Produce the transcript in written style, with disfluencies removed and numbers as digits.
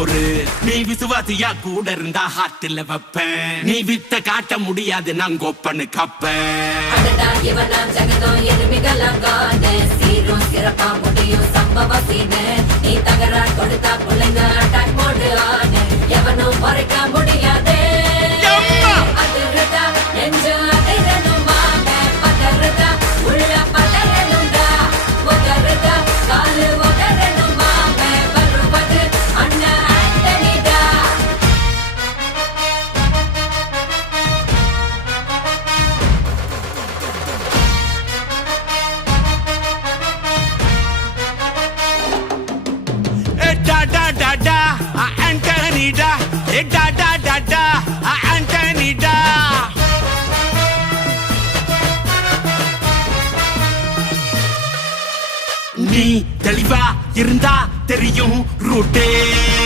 பொறு. நீ விசுவாசியா கூட இருந்தா ஹார்ட்ல வைப்பேன். நீ வித்த காட்ட முடியாது நான் கோப்பனு கப்பேன். சீரும் சிறப்பா முடியும் சம்பவ சீனு. நீ தகராறு கொடுத்தா பிள்ளைங்க அட்டாக் மோடு ஆனு. எவனும் மறைக்க முடியாது. அதிருதா நெஞ்சு அதிரணுமாங்க. பதறுதா உள்ள பதறணுண்டா. உதறுதா காலு உதறணுமாங்க. வருவது அண்ணன் ஆண்டனிடா. Antonida, Antonida. நீ தெளிவா இருந்தா தெரியும் ரூட்டே.